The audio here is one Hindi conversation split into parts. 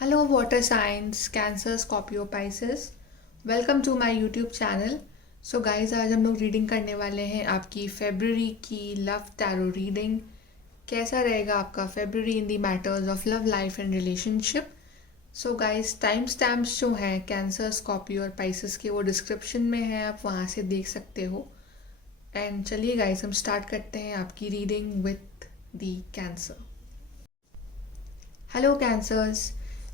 Hello water signs Cancer Scorpio Pisces. Welcome to my YouTube channel. So guys, आज हम लोग रीडिंग करने वाले हैं आपकी फेब्रुअरी की लव टैरो रीडिंग। कैसा रहेगा आपका February in the matters of love life and relationship. So guys, time stamps जो हैं कैंसर स्कॉर्पियो और पाइसेस के वो डिस्क्रिप्शन में है, आप वहाँ से देख सकते हो। एंड चलिए गाइस, हम स्टार्ट करते हैं आपकी reading with the cancer. Hello cancers,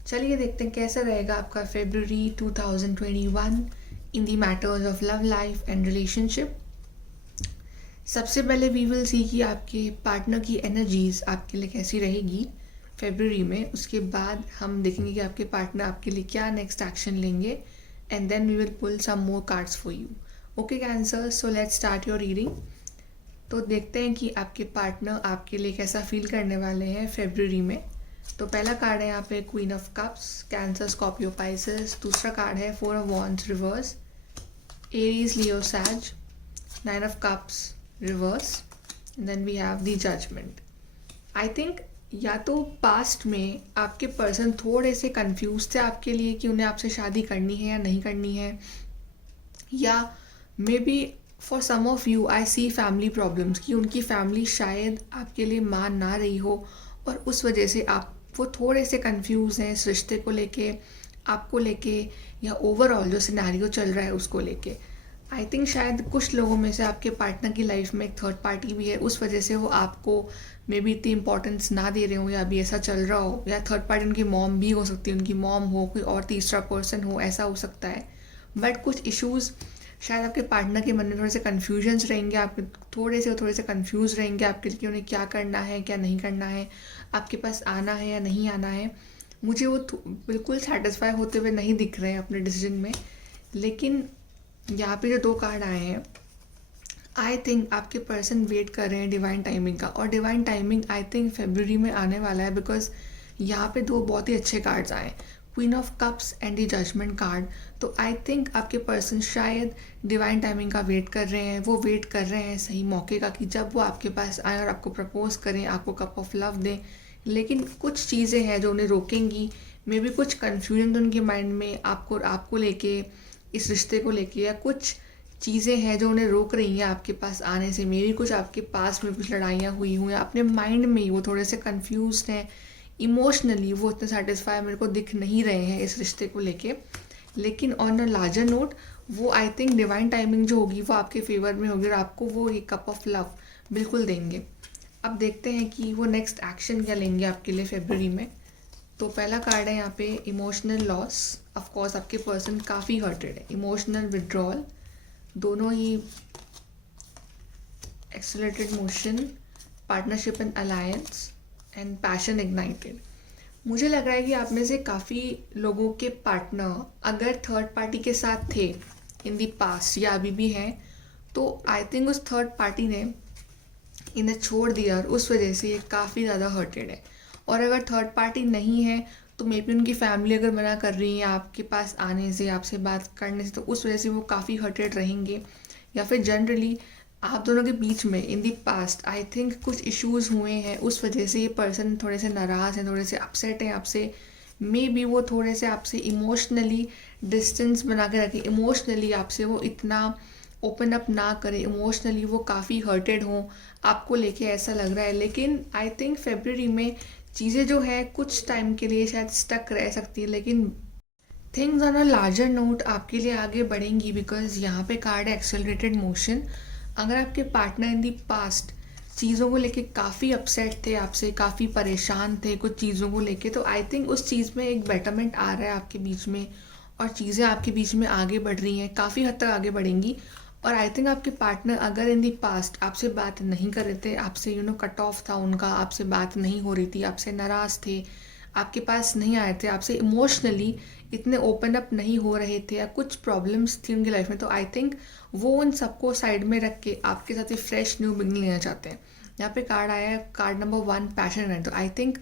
चलिए देखते हैं कैसा रहेगा आपका February 2021 in the matters of love life and relationship. सबसे पहले वी विल सी कि आपके पार्टनर की एनर्जीज आपके लिए कैसी रहेगी फेब्रुअरी में। उसके बाद हम देखेंगे कि आपके पार्टनर आपके लिए क्या नेक्स्ट एक्शन लेंगे, and then we will pull some more cards for you. Okay Cancer, so let's start your reading. तो देखते हैं कि आपके पार्टनर आपके लिए कैसा फील करने वाले हैं फेब्रुअरी में। तो पहला कार्ड है यहाँ पे queen of cups, Cancer Scorpio Pisces. दूसरा कार्ड है four of wands reverse, Aries Leo Sag. Nine of cups reverse, then we have the judgement. I think या तो पास्ट में आपके पर्सन थोड़े से कंफ्यूज थे आपके लिए कि उन्हें आपसे शादी करनी है या नहीं करनी है, या maybe for some of you I see family problems कि उनकी फैमिली शायद आपके लिए मान ना रही हो, और उस वजह से आप वो थोड़े से कंफ्यूज हैं इस रिश्ते को लेके, आपको लेके, या ओवरऑल जो सिनेरियो चल रहा है उसको लेके। आई थिंक शायद कुछ लोगों में से आपके पार्टनर की लाइफ में एक थर्ड पार्टी भी है, उस वजह से वो आपको मे बी इतनी इंपॉर्टेंस ना दे रहे हो, या अभी ऐसा चल रहा हो। या थर्ड पार्टी उनकी मॉम भी हो सकती है, उनकी मॉम हो, कोई और तीसरा पर्सन हो, ऐसा हो सकता है। बट कुछ इश्यूज़ शायद आपके पार्टनर के मन में थोड़े से कन्फ्यूजन्स रहेंगे, आपके थोड़े से कंफ्यूज रहेंगे आपके लिए कि उन्हें क्या करना है क्या नहीं करना है, आपके पास आना है या नहीं आना है। मुझे वो बिल्कुल सेटिस्फाई होते हुए नहीं दिख रहे हैं अपने डिसीजन में। लेकिन यहाँ पे जो दो कार्ड आए हैं, आई थिंक आपके पर्सन वेट कर रहे हैं डिवाइन टाइमिंग का, और divine timing I think February में आने वाला है, बिकॉज यहाँ पे दो बहुत ही अच्छे कार्ड्स आए, queen of cups and the judgement card. तो आई थिंक आपके पर्सन शायद डिवाइन टाइमिंग का वेट कर रहे हैं, वो वेट कर रहे हैं सही मौके का कि जब वो आपके पास आए और आपको प्रपोज करें, आपको कप ऑफ लव दें। लेकिन कुछ चीज़ें हैं जो उन्हें रोकेंगी, मे बी कुछ कन्फ्यूजन उनके माइंड में आपको लेके, इस रिश्ते को लेके, या कुछ चीज़ें हैं जो उन्हें रोक रही हैं आपके पास आने से। मे बी कुछ आपके पास में कुछ लड़ाइयाँ हुई हुई हैं, अपने माइंड में ही वो थोड़े से कन्फ्यूज हैं, इमोशनली वो इतने सेटिस्फाई मेरे को दिख नहीं रहे हैं इस रिश्ते को लेके। लेकिन ऑन अ लार्जर नोट, वो आई थिंक डिवाइन टाइमिंग जो होगी वो आपके फेवर में होगी, और आपको वो एक कप ऑफ लव बिल्कुल देंगे। अब देखते हैं कि वो नेक्स्ट एक्शन क्या लेंगे आपके लिए फेब्रुअरी में। तो पहला कार्ड है यहाँ पे इमोशनल लॉस। ऑफ कोर्स आपके पर्सन काफ़ी हर्टेड है, इमोशनल विड्रॉल, दोनों ही accelerated motion, partnership and alliance, and passion ignited. मुझे लग रहा है कि आप में से काफ़ी लोगों के पार्टनर अगर थर्ड पार्टी के साथ थे इन दी पास्ट या अभी भी हैं, तो आई थिंक उस थर्ड पार्टी ने इन्हें छोड़ दिया, और उस वजह से ये काफ़ी ज़्यादा हर्टेड है। और अगर थर्ड पार्टी नहीं है तो मे बी उनकी फैमिली अगर मना कर रही है आपके पास आने से, आपसे बात करने से, तो उस वजह से वो काफ़ी हर्टेड रहेंगे। या फिर जनरली आप दोनों के बीच में इन दी पास्ट आई थिंक कुछ इश्यूज़ हुए हैं, उस वजह से ये पर्सन थोड़े से नाराज़ हैं, थोड़े से अपसेट हैं आपसे। मे बी वो थोड़े से आपसे इमोशनली डिस्टेंस बना के रखें, इमोशनली आपसे वो इतना ओपन अप ना करें, इमोशनली वो काफ़ी हर्टेड हों आपको लेके, ऐसा लग रहा है। लेकिन आई थिंक फेब्रुअरी में चीज़ें जो है कुछ टाइम के लिए शायद स्टक रह सकती है, लेकिन things on a larger note आपके लिए आगे बढ़ेंगी, बिकॉज यहाँ पे कार्ड है एक्सेलरेटेड मोशन। अगर आपके पार्टनर इन दी पास्ट चीज़ों को लेके काफ़ी अपसेट थे आपसे, काफ़ी परेशान थे कुछ चीज़ों को लेके, तो आई थिंक उस चीज़ में एक बेटरमेंट आ रहा है आपके बीच में, और चीज़ें आपके बीच में आगे बढ़ रही हैं, काफ़ी हद तक आगे बढ़ेंगी। और आई थिंक आपके पार्टनर अगर इन दी पास्ट आपसे बात नहीं कर रहे थे, आपसे कट ऑफ था उनका, आपसे बात नहीं हो रही थी, आपसे नाराज़ थे, आपके पास नहीं आए थे, आपसे इमोशनली इतने ओपन अप नहीं हो रहे थे, या कुछ प्रॉब्लम्स थी उनकी लाइफ में, तो आई थिंक वो उन सबको साइड में रख के आपके साथ एक फ्रेश न्यू बिगनिंग लेना चाहते हैं। यहाँ पे कार्ड आया है, कार्ड नंबर 1, पैशन है। तो आई थिंक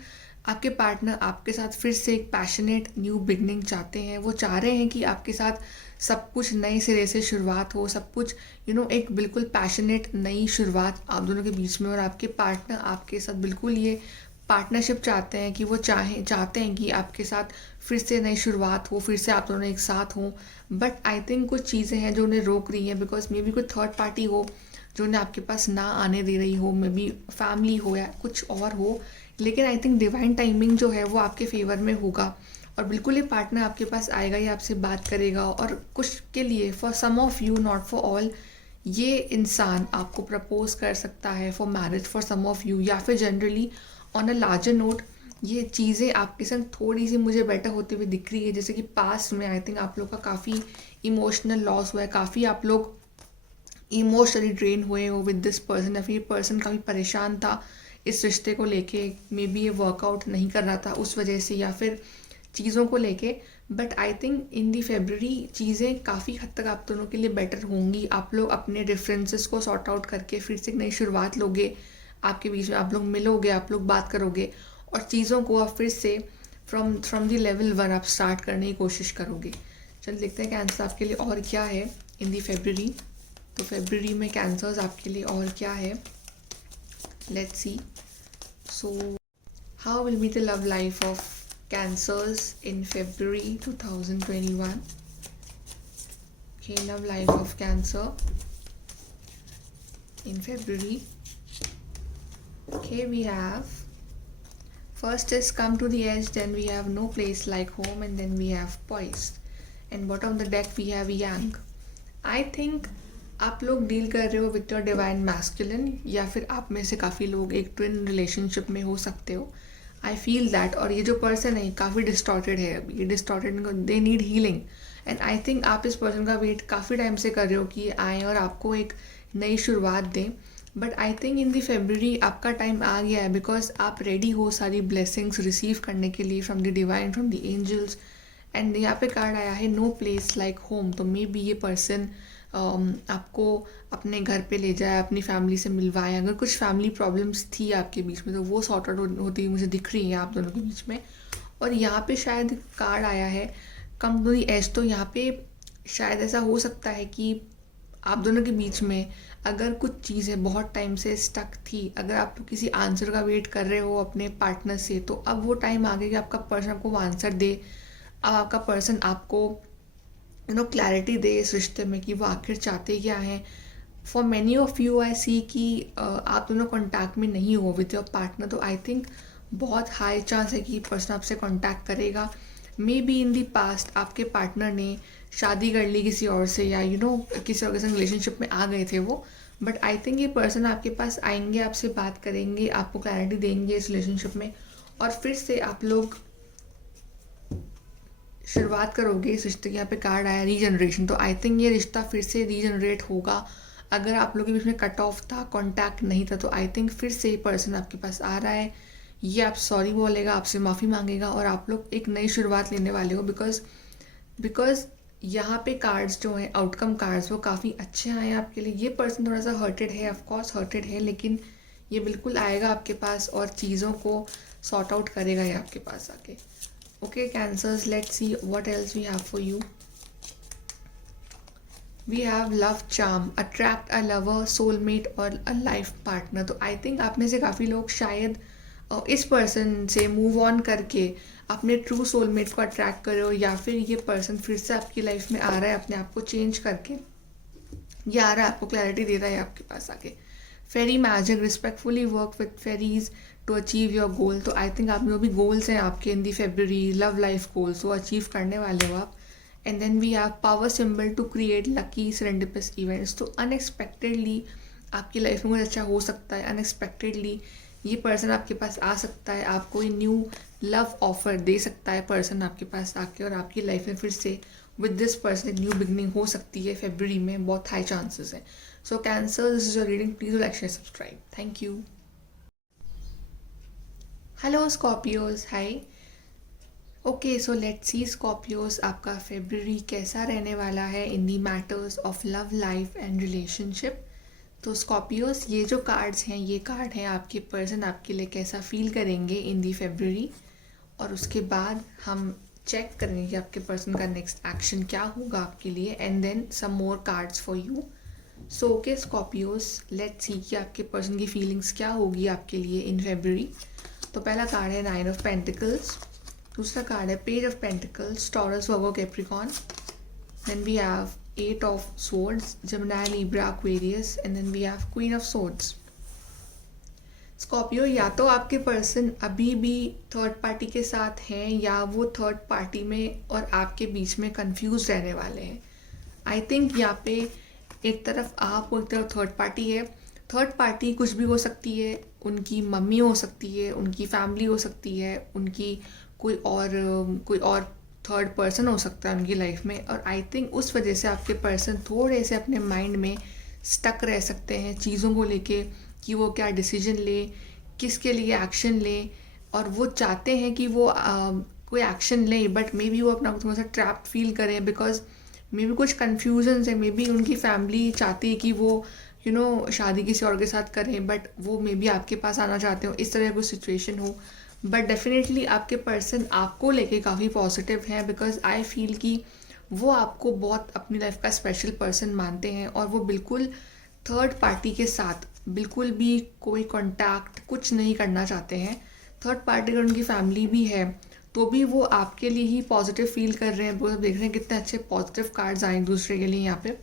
आपके पार्टनर आपके साथ फिर से एक पैशनेट न्यू बिगनिंग चाहते हैं। वो चाह रहे हैं कि आपके साथ सब कुछ नए सिरे से शुरुआत हो, सब कुछ एक बिल्कुल पैशनेट नई शुरुआत आप दोनों के बीच में, और आपके पार्टनर आपके साथ बिल्कुल ये पार्टनरशिप चाहते हैं, कि वो चाहते हैं कि आपके साथ फिर से नई शुरुआत हो, फिर से आप दोनों एक साथ हों। बट आई थिंक कुछ चीज़ें हैं जो उन्हें रोक रही हैं, बिकॉज मे बी कोई थर्ड पार्टी हो जो उन्हें आपके पास ना आने दे रही हो, मे बी फैमिली हो या कुछ और हो। लेकिन आई थिंक डिवाइन टाइमिंग जो है वो आपके फेवर में होगा, और बिल्कुल ये पार्टनर आपके पास आएगा, ये आपसे बात करेगा। और कुछ के लिए, for some of you, not for all, ये इंसान आपको प्रपोज कर सकता है for marriage for some of you, या फिर generally on a larger note ये चीज़ें आपके संग थोड़ी सी मुझे बेटर होती हुई दिख रही है। जैसे कि पास्ट में आई थिंक आप लोग का काफ़ी इमोशनल लॉस हुआ है, काफ़ी आप लोग इमोशनली ड्रेन हुए हो विद दिस पर्सन, या फिर ये पर्सन काफ़ी परेशान था इस रिश्ते को लेके, मे बी ये वर्कआउट नहीं कर रहा था उस वजह से, या फिर चीज़ों को लेके। But I think in the February चीज़ें काफ़ी हद तक आप दोनों के लिए बेटर होंगी। आप लोग अपने डिफरेंसेस को सॉर्ट आउट करके फिर से एक नई शुरुआत लोगे, आपके बीच में आप लोग मिलोगे, आप लोग बात करोगे, और चीज़ों को आप फिर से फ्रॉम दी लेवल 1 आप स्टार्ट करने की कोशिश करोगे। चल देखते हैं कैंसर आपके लिए और क्या है इन दी फेब्रवरी। तो फेब्रवरी में कैंसर्स आपके लिए और क्या है, let's see. So how will be the love life of Cancers in February 2021. Okay, love life of Cancer in February. Okay, we have first is come to the edge, then we have no place like home, and then we have poised, and bottom of the deck we have yang. I think आप लोग डील कर रहे हो विथ योर डिवाइन मैस्कुलिन, या फिर आप में से काफ़ी लोग एक ट्विन रिलेशनशिप में हो सकते हो। I feel that. और ये जो पर्सन है काफ़ी डिस्टॉर्टेड है, ये distorted, they need healing. And I think आप इस पर्सन का वेट काफ़ी टाइम से कर रहे हो कि आए और आपको एक नई शुरुआत दें। But I think in the February आपका टाइम आ गया है, बिकॉज आप रेडी हो सारी ब्लेसिंग्स रिसीव करने के लिए from the divine, from the angels. And यहाँ पे कार्ड आया है नो प्लेस लाइक होम। तो मे बी ये पर्सन आपको अपने घर पे ले जाए, अपनी फैमिली से मिलवाए। अगर कुछ फैमिली प्रॉब्लम्स थी आपके बीच में तो वो सॉर्ट आउट होती हुई मुझे दिख रही है आप दोनों के बीच में। और यहाँ पे शायद कार्ड आया है कम टू दी एज। तो यहाँ पे शायद ऐसा हो सकता है कि आप दोनों के बीच में अगर कुछ चीज़ें बहुत टाइम से स्टक थी, अगर आप किसी आंसर का वेट कर रहे हो अपने पार्टनर से, तो अब वो टाइम आ गया कि आपका पर्सन आपको वो आंसर दे। अब आपका पर्सन आपको क्लैरिटी दे इस रिश्ते में कि वो आखिर चाहते क्या हैं। For many of you I सी कि आप दोनों कॉन्टैक्ट में नहीं हो विद योर पार्टनर, तो आई थिंक बहुत हाई चांस है कि पर्सन आपसे कॉन्टैक्ट करेगा। May be in the past आपके पार्टनर ने शादी कर ली किसी और से, या किसी और के संग रिलेशनशिप में आ गए थे वो। बट आई थिंक ये पर्सन आपके पास आएंगे, आपसे बात करेंगे, आपको क्लैरिटी देंगे इस रिलेशनशिप में, और फिर से आप लोग शुरुआत करोगे इस रिश्ते की। यहाँ पे कार्ड आया रीजनरेशन। तो आई थिंक ये रिश्ता फिर से रीजनरेट होगा। अगर आप लोगों के बीच में कट ऑफ था, कॉन्टैक्ट नहीं था, तो आई थिंक फिर से ये पर्सन आपके पास आ रहा है। ये आप सॉरी बोलेगा, आपसे माफ़ी मांगेगा, और आप लोग एक नई शुरुआत लेने वाले हो। बिकॉज यहाँ पे कार्ड्स जो हैं, आउटकम कार्ड्स, वो काफ़ी अच्छे आए हैं आपके लिए। ये पर्सन थोड़ा सा हर्टेड है, ऑफकोर्स हर्टेड है, लेकिन ये बिल्कुल आएगा आपके पास और चीज़ों को सॉर्ट आउट करेगा ये आपके पास आके। Okay, Cancers, let's see what else we have for you. We have love charm, attract a lover, soulmate और a life partner. तो I think आप में से काफ़ी लोग शायद इस पर्सन से मूव ऑन करके अपने ट्रू सोलमेट को अट्रैक्ट कर रहे हो, या फिर ये पर्सन फिर से आपकी लाइफ में आ रहा है अपने आप को चेंज करके, ये आ रहा है आपको क्लैरिटी दे रहा है आपके पास आके। Fairy magic, respectfully work with fairies to achieve your goal. तो आई थिंक आप जो भी गोल्स हैं आपके in the February, love life goals, वो अचीव करने वाले हो आप। And then we have power symbol to create lucky serendipitous events. तो अनएक्सपेक्टेडली आपकी लाइफ में कुछ अच्छा हो सकता है, अनएक्सपेक्टेडली ये पर्सन आपके पास आ सकता है, आपको ये न्यू लव ऑफर दे सकता है पर्सन आपके पास आके, और आपकी लाइफ में फिर से विद दिस पर्सन एक न्यू बिगनिंग हो सकती है फेब्रवरी में, बहुत हाई चांसेस हैं। So Cancer, this is your reading, please like share subscribe, thank you. Hello Scorpios, hi. Okay, so let's see Scorpios आपका फेब्रवरी कैसा रहने वाला है in the matters of love life and relationship. तो स्कॉर्पियोज, ये जो कार्ड्स हैं, ये कार्ड हैं आपके पर्सन आपके लिए कैसा फील करेंगे इन दी फेब्रवरी, और उसके बाद हम चेक करेंगे कि आपके पर्सन का नेक्स्ट एक्शन क्या होगा आपके लिए, and then some more cards for you. So okay Scorpios, let's see कि आपके पर्सन की फीलिंग्स क्या होगी आपके लिए इन फेब्रवरी। तो पहला कार्ड है 9 ऑफ पेंटिकल्स, दूसरा कार्ड है page of pentacles, Taurus, Virgo, Capricorn. Then we have 8 of swords, Gemini, Libra, Aquarius, and then we have Queen of Swords. Scorpio, या तो आपके पर्सन अभी भी थर्ड पार्टी के साथ हैं या वो थर्ड पार्टी में और आपके बीच में कंफ्यूज रहने वाले हैं. आई थिंक यहाँ पे एक तरफ आप और एक तरफ थर्ड पार्टी है. थर्ड पार्टी कुछ भी हो सकती है, उनकी मम्मी हो सकती है, उनकी फैमिली हो सकती है, उनकी कोई और थर्ड पर्सन हो सकता है उनकी लाइफ में. और आई थिंक उस वजह से आपके पर्सन थोड़े से अपने माइंड में स्टक रह सकते हैं चीज़ों को लेके कि वो क्या डिसीजन ले, किसके लिए एक्शन ले. और वो चाहते हैं कि वो कोई एक्शन ले, बट मे बी वो अपना थोड़ा सा ट्रैप्ड फील करें बिकॉज मे बी कुछ कन्फ्यूजन है. मे बी उनकी फैमिली चाहती है कि वो शादी किसी और के साथ करें, बट वो मे बी आपके पास आना चाहते हो, इस तरह की सिचुएशन हो. बट डेफिनेटली आपके पर्सन आपको लेके काफ़ी पॉजिटिव हैं बिकॉज आई फील कि वो आपको बहुत अपनी लाइफ का स्पेशल पर्सन मानते हैं और वो बिल्कुल थर्ड पार्टी के साथ बिल्कुल भी कोई कॉन्टैक्ट कुछ नहीं करना चाहते हैं. थर्ड पार्टी अगर उनकी फैमिली भी है तो भी वो आपके लिए ही पॉजिटिव फील कर रहे हैं. वो देख रहे हैं कितने अच्छे पॉजिटिव कार्ड्स आए दूसरे के लिए यहाँ पे.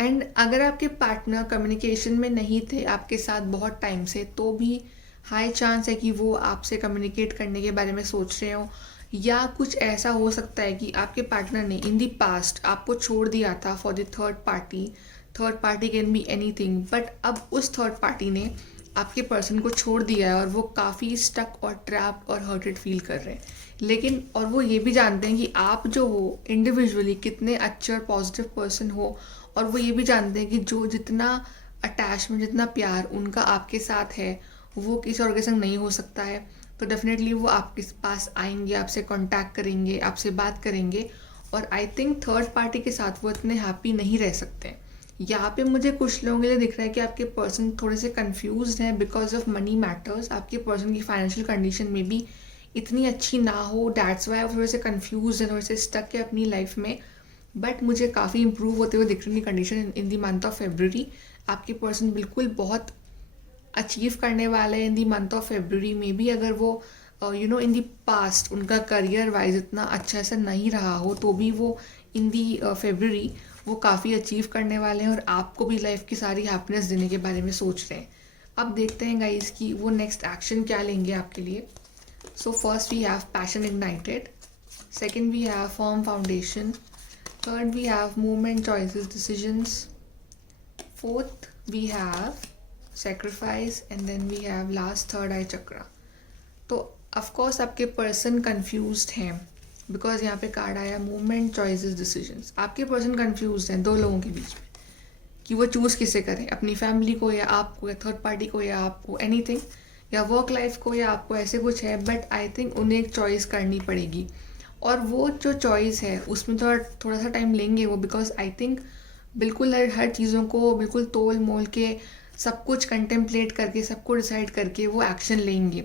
एंड अगर आपके पार्टनर कम्युनिकेशन में नहीं थे आपके साथ बहुत टाइम से, तो भी हाई चांस है कि वो आपसे कम्युनिकेट करने के बारे में सोच रहे हो. या कुछ ऐसा हो सकता है कि आपके पार्टनर ने इन दी पास्ट आपको छोड़ दिया था for the third party. Third party can be anything, but अब उस थर्ड पार्टी ने आपके पर्सन को छोड़ दिया है और वो काफ़ी स्टक और ट्रैप्ड और हर्टेड फील कर रहे हैं. लेकिन और वो ये भी जानते हैं कि आप जो हो इंडिविजुअली कितने अच्छे और पॉजिटिव पर्सन हो. और वो ये भी जानते हैं कि जो जितना अटैचमेंट, जितना प्यार उनका आपके साथ है वो किसी और के संग नहीं हो सकता है. तो डेफिनेटली वो आपके पास आएंगे, आपसे कांटेक्ट करेंगे, आपसे बात करेंगे. और आई थिंक थर्ड पार्टी के साथ वो इतने हैप्पी नहीं रह सकते. यहाँ पे मुझे कुछ लोगों के लिए दिख रहा है कि आपके पर्सन थोड़े से कंफ्यूज हैं बिकॉज ऑफ मनी मैटर्स. आपके पर्सन की फाइनेंशियल कंडीशन में भी इतनी अच्छी ना हो, दैट्स वाई वो थोड़े से कंफ्यूज हैं, थोड़े से स्टक है अपनी लाइफ में. बट मुझे काफ़ी इंप्रूव होते हुए दिख रही है condition in the month of February. आपके पर्सन बिल्कुल बहुत अचीव करने वाले हैं इन दी मंथ ऑफ फेब्रुअरी में भी. अगर वो इन दी पास्ट उनका करियर वाइज इतना अच्छा ऐसा नहीं रहा हो तो भी वो इन दी फेब्रुअरी वो काफ़ी अचीव करने वाले हैं और आपको भी लाइफ की सारी हैप्पीनेस देने के बारे में सोच रहे हैं. अब देखते हैं गाइस कि वो नेक्स्ट एक्शन क्या लेंगे आपके लिए. So first we have passion ignited, second we have firm foundation, third we have movement, choices, decisions, fourth we have sacrifice, and then we have last third eye chakra. तो of course आपके पर्सन कंफ्यूज्ड हैं बिकॉज यहाँ पे कार्ड आया मूवमेंट, चॉइसेस, डिसीजंस. आपके पर्सन कंफ्यूज्ड हैं दो लोगों के बीच में कि वो चूज़ किसे करें, अपनी फैमिली को या आपको, या थर्ड पार्टी को या आपको, एनीथिंग, या वर्क लाइफ को या आपको, ऐसे कुछ है. बट आई थिंक उन्हें एक चॉइस करनी पड़ेगी और वो जो चॉइस है उसमें थोड़ा सा टाइम लेंगे वो बिकॉज आई थिंक बिल्कुल हर चीज़ों को बिल्कुल तोल मोल के सब कुछ कंटेम्पलेट करके सबको डिसाइड करके वो एक्शन लेंगे.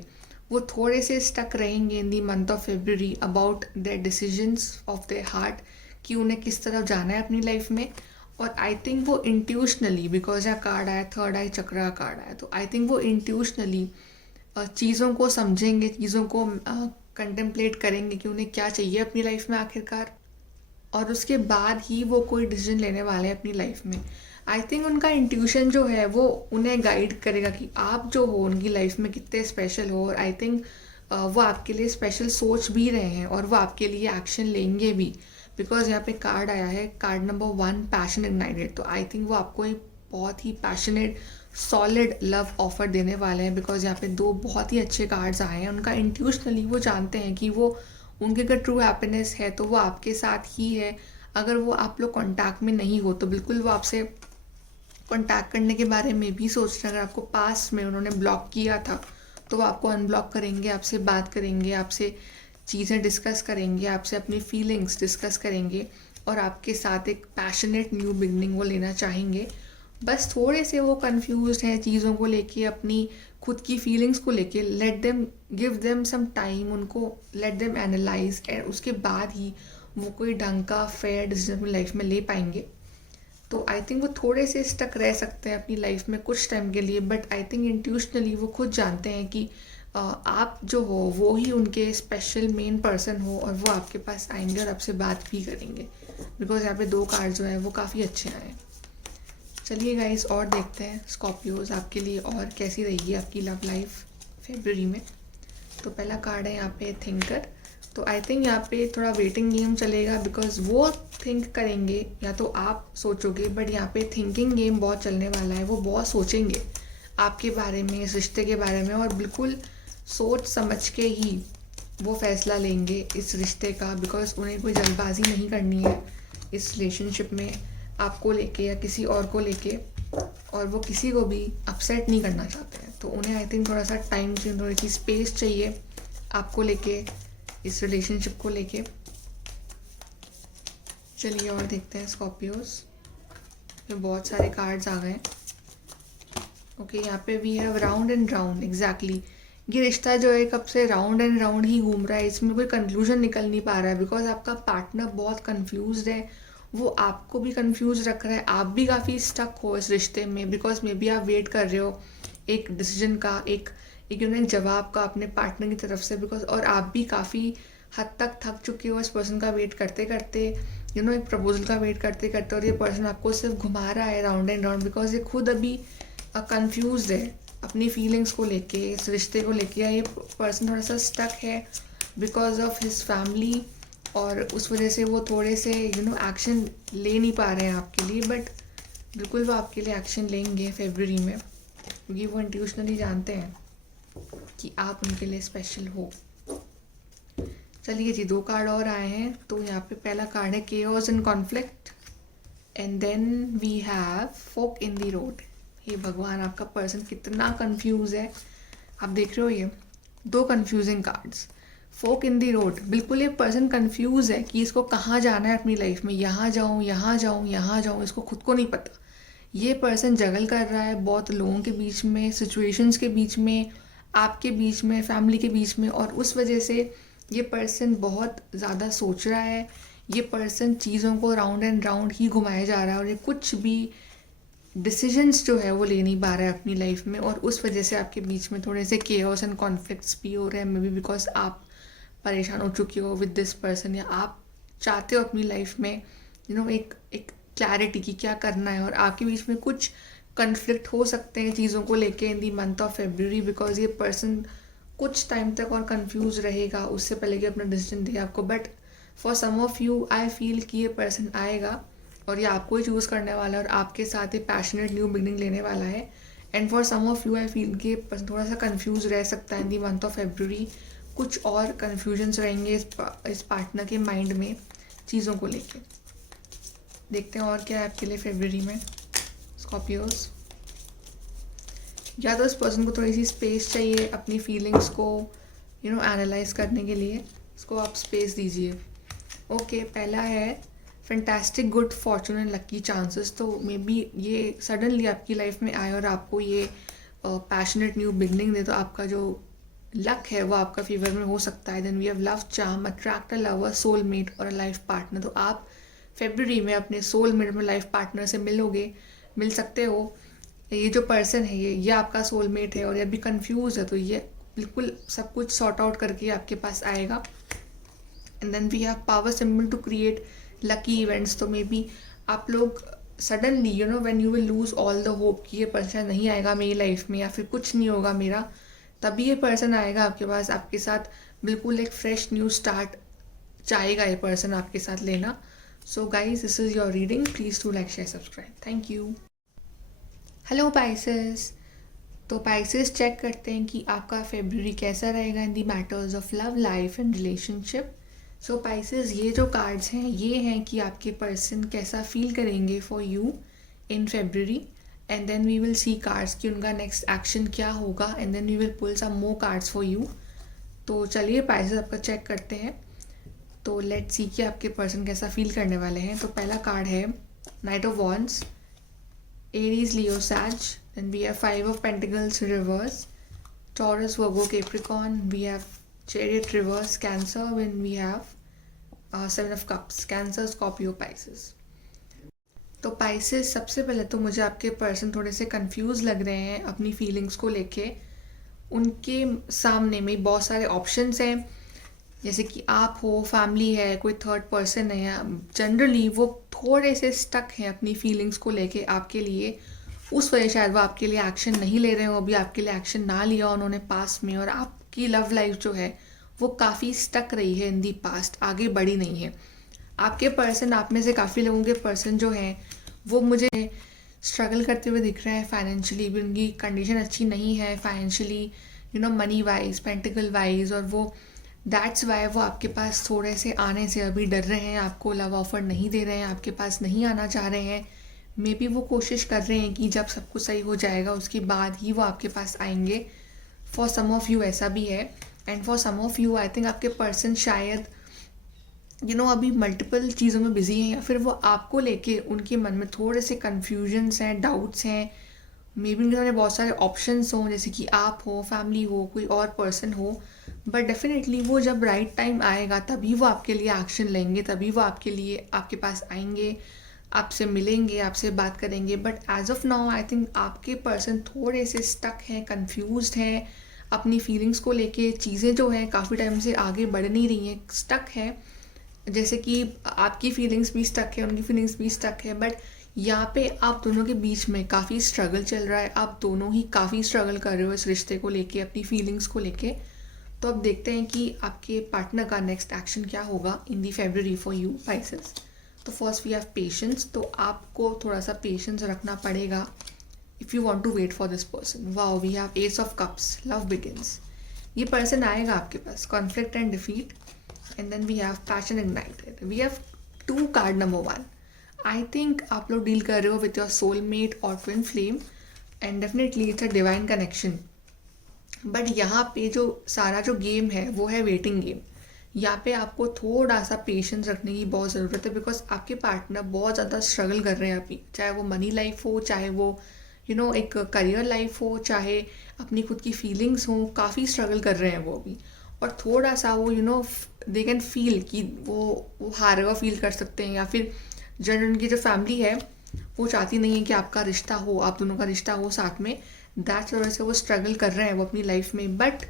वो थोड़े से स्टक रहेंगे in the month of February about their decisions of their heart कि उन्हें किस तरफ जाना है अपनी लाइफ में. और आई थिंक वो इंट्यूशनली, बिकॉज यहाँ कार्ड आया थर्ड आई चक्रा कार्ड आया, तो आई थिंक वो इंट्यूशनली चीज़ों को समझेंगे, चीज़ों को कंटेम्पलेट करेंगे कि उन्हें क्या चाहिए अपनी लाइफ में आखिरकार, और उसके बाद ही वो कोई डिसीजन लेने वाले हैं अपनी लाइफ में. आई थिंक उनका इंट्यूशन जो है वो उन्हें गाइड करेगा कि आप जो हो उनकी लाइफ में कितने स्पेशल हो. और आई थिंक वो आपके लिए स्पेशल सोच भी रहे हैं और वो आपके लिए एक्शन लेंगे भी बिकॉज यहाँ पे कार्ड आया है, कार्ड नंबर 1, पैशन इग्नाइटेड. तो आई थिंक वो आपको एक बहुत ही पैशनेट सॉलिड लव ऑफर देने वाले हैं बिकॉज यहाँ पे 2 बहुत ही अच्छे कार्ड्स आए हैं. उनका इंट्यूशनली वो जानते हैं कि वो उनके अगर ट्रू हैप्पीनेस है तो वो आपके साथ ही है. अगर वो आप लोग कॉन्टैक्ट में नहीं हो तो बिल्कुल वो आपसे कॉन्टैक्ट करने के बारे में भी सोच रहे हैं. अगर आपको पास में उन्होंने ब्लॉक किया था तो वो आपको अनब्लॉक करेंगे, आपसे बात करेंगे, आपसे चीज़ें डिस्कस करेंगे, आपसे अपनी फीलिंग्स डिस्कस करेंगे और आपके साथ एक पैशनेट न्यू बिगनिंग वो लेना चाहेंगे. बस थोड़े से वो कंफ्यूज्ड हैं चीज़ों को लेके, अपनी खुद की फीलिंग्स को लेके. Let them, give them some time, उनको लेट देम एनालाइज, और उसके बाद ही वो कोई ढंग का फेयर डिसीजन अपनी लाइफ में ले पाएंगे. तो आई थिंक वो थोड़े से स्टक रह सकते हैं अपनी लाइफ में कुछ टाइम के लिए, बट आई थिंक इंट्यूशनली वो खुद जानते हैं कि आप जो हो वो ही उनके स्पेशल मेन पर्सन हो, और वो आपके पास आएंगे और आपसे बात भी करेंगे, बिकॉज यहाँ पे 2 कार्ड जो है वो काफ़ी अच्छे आए हैं। चलिए गाइस और देखते हैं स्कॉर्पियोज आपके लिए और कैसी रहेगी आपकी लव लाइफ फेब्रुअरी में। तो पहला कार्ड है यहाँ पे थिंकर। तो आई थिंक यहाँ पे थोड़ा वेटिंग गेम चलेगा, बिकॉज वो थिंक करेंगे या तो आप सोचोगे, बट यहाँ पे थिंकिंग गेम बहुत चलने वाला है। वो बहुत सोचेंगे आपके बारे में, इस रिश्ते के बारे में, और बिल्कुल सोच समझ के ही वो फैसला लेंगे इस रिश्ते का, बिकॉज उन्हें कोई जल्दबाजी नहीं करनी है इस रिलेशनशिप में आपको लेके या किसी और को लेके, और वो किसी को भी अपसेट नहीं करना चाहते हैं। तो उन्हें आई थिंक थोड़ा सा टाइम चाहिए, थोड़ी सी स्पेस चाहिए आपको लेके, इस रिलेशनशिप को लेके। चलिए और देखते हैं स्कॉर्पियोज में बहुत सारे कार्ड्स आ गए। ओके, यहाँ पे we have round and round. Exactly ये रिश्ता जो है कब से राउंड एंड राउंड ही घूम रहा है, इसमें कोई कंक्लूजन निकल नहीं पा रहा है, बिकॉज आपका पार्टनर बहुत कंफ्यूज है, वो आपको भी कंफ्यूज रख रहा है, आप भी काफ़ी स्टक हो इस रिश्ते में, बिकॉज मे बी आप वेट कर रहे हो एक डिसीजन का, एक जवाब का अपने पार्टनर की तरफ से, बिकॉज और आप भी काफ़ी हद तक थक चुके हो इस पर्सन का वेट करते करते, एक प्रपोजल का वेट करते करते, और ये पर्सन आपको सिर्फ घुमा रहा है राउंड एंड राउंड, बिकॉज ये खुद अभी कंफ्यूज है अपनी फीलिंग्स को लेके, इस रिश्ते को लेके, या ये पर्सन थोड़ा सा स्टक है बिकॉज ऑफ हिज फैमिली, और उस वजह से वो थोड़े से एक्शन ले नहीं पा रहे हैं आपके लिए, बट बिल्कुल वो आपके लिए एक्शन लेंगे फेब्रुअरी में, क्योंकि वो इंट्यूशनली जानते हैं कि आप उनके लिए स्पेशल हो। चलिए जी, 2 कार्ड और आए हैं। तो यहाँ पे पहला कार्ड है chaos and conflict, and then we have fork in the road. हे भगवान, आपका पर्सन कितना कंफ्यूज है, आप देख रहे हो ये 2 कंफ्यूजिंग कार्ड्स। फोक इन दी रोड, बिल्कुल ये पर्सन कंफ्यूज है कि इसको कहाँ जाना है अपनी लाइफ में, यहाँ जाऊँ यहाँ जाऊँ यहाँ जाऊँ, इसको खुद को नहीं पता। ये पर्सन जगल कर रहा है बहुत लोगों के बीच में, सिचुएशंस के बीच में, आपके बीच में, फैमिली के बीच में, और उस वजह से ये पर्सन बहुत ज़्यादा सोच रहा है। ये पर्सन चीज़ों को राउंड एंड राउंड ही घुमाया जा रहा है, और ये कुछ भी डिसीजंस जो है वो ले नहीं पा रहा है अपनी लाइफ में, और उस वजह से आपके बीच में थोड़े से केओस एंड कॉन्फ्लिक्ट्स भी हो रहे हैं, मे बी बिकॉज आप परेशान हो चुकी हो विद दिस पर्सन, या आप चाहते हो अपनी लाइफ में एक क्लैरिटी की क्या करना है, और आपके बीच में कुछ कन्फ्लिक्ट हो सकते हैं चीज़ों को लेके in the month of February, because ये पर्सन कुछ टाइम तक और कंफ्यूज रहेगा उससे पहले कि अपना डिसीजन दे आपको। But for some of you I feel कि ये पर्सन आएगा और ये आपको ही चूज़ करने वाला है, और आपके साथ ही पैशनेट न्यू बिगनिंग लेने वाला है। And for some of you I feel कि ये पर्सन थोड़ा सा कंफ्यूज रह सकता है in the month of February, कुछ और कन्फ्यूजन्स रहेंगे इस पार्टनर के माइंड में चीज़ों को लेके। देखते हैं और क्या है आपके लिए फेब्रुअरी में स्कॉर्पियोज। या तो इस पर्सन को थोड़ी सी स्पेस चाहिए अपनी फीलिंग्स को एनालाइज करने के लिए, इसको आप स्पेस दीजिए। ओके, पहला है fantastic good Fortune and lucky chances. तो मे बी ये सडनली आपकी लाइफ में आए और आपको ये पैशनेट न्यू बिगनिंग दे, तो आपका जो लक है वो आपका फेवर में हो सकता है। Then we have love charm, attract a lover, soulmate और अ लाइफ पार्टनर। तो आप फेब्रुअरी में अपने सोलमेट में लाइफ पार्टनर से मिल सकते हो। ये जो पर्सन है ये आपका सोलमेट है, और ये अभी कंफ्यूज है, तो ये बिल्कुल सब कुछ सॉर्ट आउट करके आपके पास आएगा। And then we have power symbol to create lucky events. तो मे बी आप लोग suddenly when you will lose all the hope कि ये पर्सन नहीं आएगा मेरी लाइफ में, या फिर कुछ नहीं होगा मेरा, तभी ये पर्सन आएगा आपके पास, आपके साथ बिल्कुल एक फ्रेश न्यू स्टार्ट चाहेगा ये पर्सन आपके साथ लेना। So guys, this is your reading. Please to like share subscribe. Thank you. Hello Pisces. तो पाइसेस चेक करते हैं कि आपका फेब्रुअरी कैसा रहेगा in the matters of love life and relationship. So Pisces, ये जो कार्ड्स हैं ये हैं कि आपके पर्सन कैसा फील करेंगे for you in February, and then we will see cards कि उनका नेक्स्ट एक्शन क्या होगा, and then we will pull some more cards for you. तो चलिए पाइसेस आपका चेक करते हैं। तो लेट्स सी कि आपके पर्सन कैसा फील करने वाले हैं। तो पहला कार्ड है night of wands, Aries, Leo, Sag. Then we have 5 of Pentacles reverse, Taurus, Virgo, Capricorn. We have Chariot reverse, Cancer. When we have 7 of Cups, Cancer, Scorpio, Pisces. तो पाइसेस, सबसे पहले तो मुझे आपके पर्सन थोड़े से कंफ्यूज लग रहे हैं अपनी फीलिंग्स को लेके। उनके सामने में बहुत सारे ऑप्शंस हैं, जैसे कि आप हो, फैमिली है, कोई थर्ड पर्सन है। जनरली वो थोड़े से स्टक हैं अपनी फीलिंग्स को लेके आपके लिए। उस वजह शायद वो आपके लिए एक्शन नहीं ले रहे हो, अभी आपके लिए एक्शन ना लिया उन्होंने पास में, और आपकी लव लाइफ जो है वो काफ़ी स्टक रही है इन दी पास्ट, आगे बढ़ी नहीं है। आपके पर्सन, आप में से काफ़ी लोगों के पर्सन जो हैं वो मुझे स्ट्रगल करते हुए दिख रहे हैं फाइनेंशियली भी। उनकी कंडीशन अच्छी नहीं है financially, money wise, pentacle wise, और वो दैट्स वाई वो आपके पास थोड़े से आने से अभी डर रहे हैं, आपको लव ऑफर नहीं दे रहे हैं, आपके पास नहीं आना चाह रहे हैं। मे बी वो कोशिश कर रहे हैं कि जब सब कुछ सही हो जाएगा उसके बाद ही वो आपके पास आएंगे। फॉर सम ऑफ़ यू ऐसा भी है, and for some of you I think आपके पर्सन शायद अभी मल्टीपल चीज़ों में बिजी हैं, या फिर वो आपको लेके उनके मन में थोड़े से कन्फ्यूजन्स हैं, डाउट्स हैं। मे बी उनके सामने बहुत सारे ऑप्शंस हों, जैसे कि आप हो, फैमिली हो, कोई और पर्सन हो। बट डेफिनेटली वो जब राइट टाइम आएगा तभी वो आपके लिए एक्शन लेंगे, तभी वो आपके लिए आपके पास आएंगे, आपसे मिलेंगे, आपसे बात करेंगे। But as of now I think आपके पर्सन थोड़े से स्टक हैं, कन्फ्यूज्ड हैं अपनी फीलिंग्स को लेके। चीज़ें जो हैं काफ़ी टाइम से आगे बढ़ नहीं रही हैं, स्टक हैं। जैसे कि आपकी फीलिंग्स भी स्टक है, उनकी फीलिंग्स भी स्टक है। बट यहाँ पे आप दोनों के बीच में काफ़ी स्ट्रगल चल रहा है, आप दोनों ही काफ़ी स्ट्रगल कर रहे हो इस रिश्ते को लेके, अपनी फीलिंग्स को लेके। तो अब देखते हैं कि आपके पार्टनर का नेक्स्ट एक्शन क्या होगा in the February for you Pisces. तो फर्स्ट वी हैव पेशेंस, तो आपको थोड़ा सा पेशेंस रखना पड़ेगा if you want to wait for this person. Wow, we have ace of cups, love begins. ये पर्सन आएगा आपके पास, conflict and defeat, and then we have passion ignited. We have two card number one. I think आप लोग डील कर रहे हो with your soulmate or twin flame, and definitely it's a divine connection. But यहाँ पे जो सारा जो गेम है वो है वेटिंग गेम। यहाँ पे आपको थोड़ा सा पेशेंस रखने की बहुत ज़रूरत है, बिकॉज आपके पार्टनर बहुत ज़्यादा स्ट्रगल कर रहे हैं अभी, चाहे वो मनी लाइफ हो, चाहे वो एक करियर लाइफ हो, चाहे अपनी खुद की फीलिंग्स हो, काफ़ी स्ट्रगल कर रहे हैं वो अभी। और थोड़ा सा वो दे कैन फील कि वो हारे हुआ फील कर सकते हैं, या फिर जनरल उनकी जो फैमिली है वो चाहती नहीं है कि आपका रिश्ता हो, आप दोनों का रिश्ता हो साथ में। दैट्स वजह से वो स्ट्रगल कर रहे हैं वो अपनी लाइफ में। बट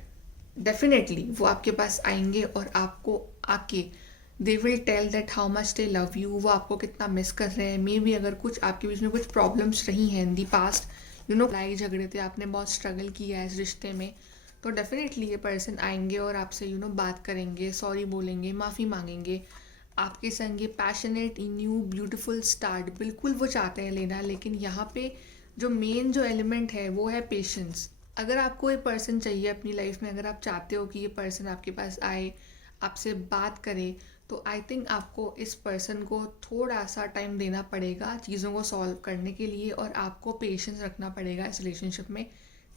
डेफिनेटली वो आपके पास आएंगे और आपको आके they will tell that how much they love you, वो आपको कितना मिस कर रहे हैं। मे बी अगर कुछ आपके बीच में कुछ प्रॉब्लम्स रही हैं इन दी पास्ट, लड़ाई झगड़े थे, आपने बहुत स्ट्रगल किया है इस रिश्ते में, तो डेफिनेटली ये पर्सन आएंगे और आपसे बात करेंगे, सॉरी बोलेंगे, माफ़ी मांगेंगे, आपके संग ये पैशनेट न्यू ब्यूटीफुल स्टार्ट बिल्कुल वो चाहते हैं लेना। लेकिन यहाँ पे जो मेन जो एलिमेंट है वो है पेशेंस। अगर आपको ये पर्सन चाहिए अपनी लाइफ में, अगर आप चाहते हो कि ये पर्सन आपके पास आए, आपसे बात करे, तो आई थिंक आपको इस पर्सन को थोड़ा सा टाइम देना पड़ेगा चीज़ों को सॉल्व करने के लिए, और आपको पेशेंस रखना पड़ेगा इस रिलेशनशिप में।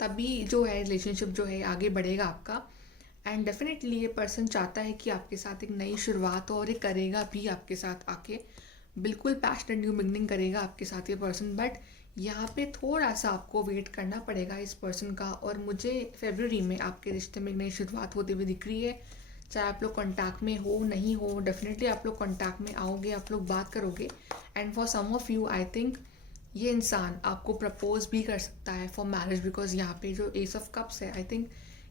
तभी जो है रिलेशनशिप जो है आगे बढ़ेगा आपका। एंड डेफिनेटली ये पर्सन चाहता है कि आपके साथ एक नई शुरुआत हो, और ये करेगा भी आपके साथ आके, बिल्कुल पैशनेट न्यू बिगनिंग करेगा आपके साथ ये पर्सन। बट यहाँ पे थोड़ा सा आपको वेट करना पड़ेगा इस पर्सन का। और मुझे फरवरी में आपके रिश्ते में एक नई शुरुआत होती हुई दिख रही है, चाहे आप लोग कॉन्टैक्ट में हो नहीं हो, डेफिनेटली आप लोग कॉन्टैक्ट में आओगे, आप लोग बात करोगे। And for some of you I think ये इंसान आपको प्रपोज भी कर सकता है फॉर मैरिज, बिकॉज यहाँ पे जो एस ऑफ कप्स है आई थिंक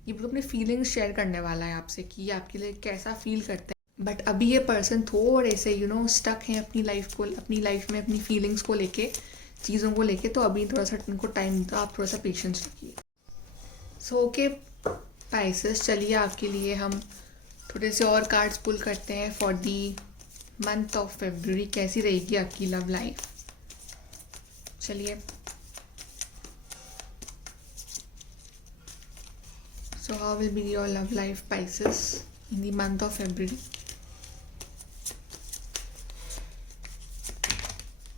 ये बिल्कुल अपनी फीलिंग्स शेयर करने वाला है आपसे कि ये आपके लिए कैसा फील करते हैं। बट अभी ये पर्सन थोड़े से स्टक हैं अपनी लाइफ में अपनी फीलिंग्स को लेके, चीज़ों को लेके। तो अभी थोड़ा सा उनको टाइम दो, आप थोड़ा सा पेशेंस रखिए। सो ओके पाइसेस, चलिए आपके लिए हम थोड़े से और कार्ड्स पुल करते हैं for the month of February. कैसी रहेगी आपकी लव लाइफ? चलिए, so how will be your love life Pisces in the month of February?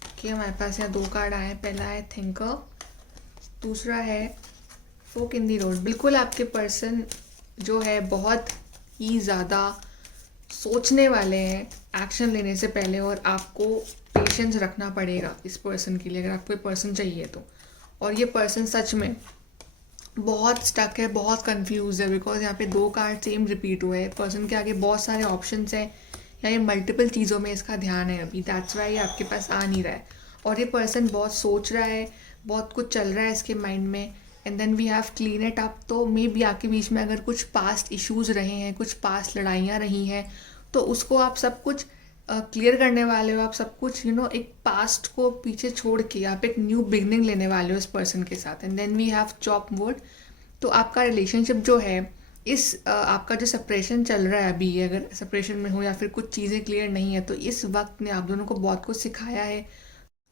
Okay, हमारे पास यहाँ 2 कार्ड आए हैं। पहला है थिंकर, दूसरा है फोक इन दी रोड। बिल्कुल आपके पर्सन जो है बहुत ही ज़्यादा सोचने वाले हैं एक्शन लेने से पहले, और आपको पेशेंस रखना पड़ेगा इस पर्सन के लिए अगर आपको ये पर्सन चाहिए तो। और ये पर्सन सच में बहुत स्टक है, बहुत कंफ्यूज है, बिकॉज यहाँ पे 2 कार्ड सेम रिपीट हुए हैं। पर्सन के आगे बहुत सारे ऑप्शंस हैं, या ये मल्टीपल चीज़ों में इसका ध्यान है अभी, दैट्स वाई ये आपके पास आ नहीं रहा है। और ये पर्सन बहुत सोच रहा है, बहुत कुछ चल रहा है इसके माइंड में, and then we have clean it up. तो मे बी आपके बीच में अगर कुछ पास्ट इश्यूज रहे हैं, कुछ पास्ट लड़ाइयाँ रही हैं, तो उसको आप सब कुछ क्लियर करने वाले हो। आप सब कुछ एक पास्ट को पीछे छोड़ के आप एक न्यू बिगनिंग लेने वाले हो इस पर्सन के साथ। And then we have chop wood. तो आपका रिलेशनशिप जो है, आपका जो सेपरेशन चल रहा है अभी, अगर सेपरेशन में हो या फिर कुछ चीज़ें क्लियर नहीं है, तो इस वक्त ने आप दोनों को बहुत कुछ सिखाया है।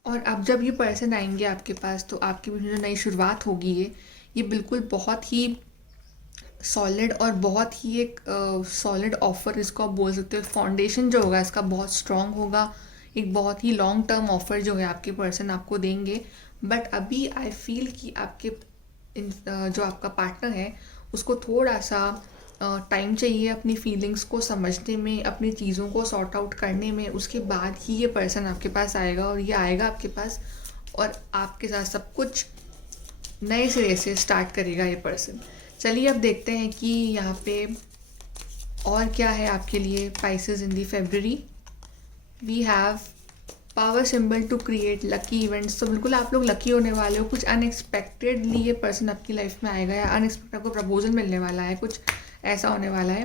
और अब जब ये पर्सन आएंगे आपके पास, तो आपके बीच में जो नई शुरुआत होगी, ये बिल्कुल बहुत ही सॉलिड और बहुत ही एक सॉलिड ऑफर इसको आप बोल सकते हो। फाउंडेशन जो होगा इसका बहुत स्ट्रॉन्ग होगा। एक बहुत ही लॉन्ग टर्म ऑफर जो है आपके पर्सन आपको देंगे। बट अभी आई फील कि आपके जो आपका पार्टनर है उसको थोड़ा सा टाइम चाहिए अपनी फीलिंग्स को समझने में, अपनी चीज़ों को सॉर्ट आउट करने में। उसके बाद ही ये पर्सन आपके पास आएगा, और ये आएगा आपके पास और आपके साथ सब कुछ नए सिरे से स्टार्ट करेगा ये पर्सन। चलिए अब देखते हैं कि यहाँ पे और क्या है आपके लिए Pisces in the February. We have power symbol to create lucky events. तो बिल्कुल आप लोग लकी होने वाले हो। कुछ अनएक्सपेक्टेडली ये पर्सन आपकी लाइफ में आएगा, या अनएक्सपेक्टेड आपको प्रपोजल मिलने वाला है, कुछ ऐसा होने वाला है।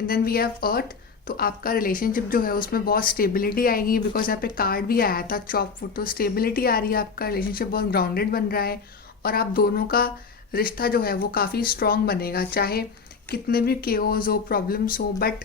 एंड देन वी हैव अर्थ। तो आपका रिलेशनशिप जो है उसमें बहुत स्टेबिलिटी आएगी, बिकॉज यहाँ पे कार्ड भी आया था चॉप वुड। तो स्टेबिलिटी आ रही है, आपका रिलेशनशिप बहुत ग्राउंडेड बन रहा है, और आप दोनों का रिश्ता जो है वो काफ़ी स्ट्रॉन्ग बनेगा। चाहे कितने भी केओस हो, प्रॉब्लम्स हो, बट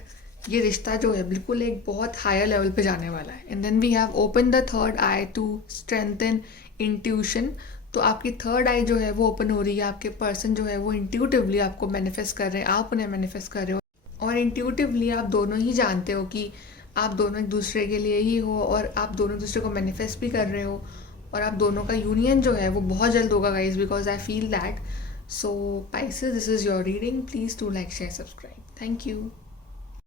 ये रिश्ता जो है बिल्कुल एक बहुत हायर लेवल पे जाने वाला है। And then we have open the third eye to strengthen intuition. तो आपकी थर्ड आई जो है वो ओपन हो रही है। आपके पर्सन जो है वो इंट्यूटिवली आपको मैनिफेस्ट कर रहे हैं, आप उन्हें मैनिफेस्ट कर रहे हो, और इंट्यूटिवली आप दोनों ही जानते हो कि आप दोनों एक दूसरे के लिए ही हो, और आप दोनों एक दूसरे को मैनिफेस्ट भी कर रहे हो, और आप दोनों का यूनियन जो है वो बहुत जल्द होगा guys, because I feel that. So Pisces, this is your reading. Please do like, share, subscribe. Thank you.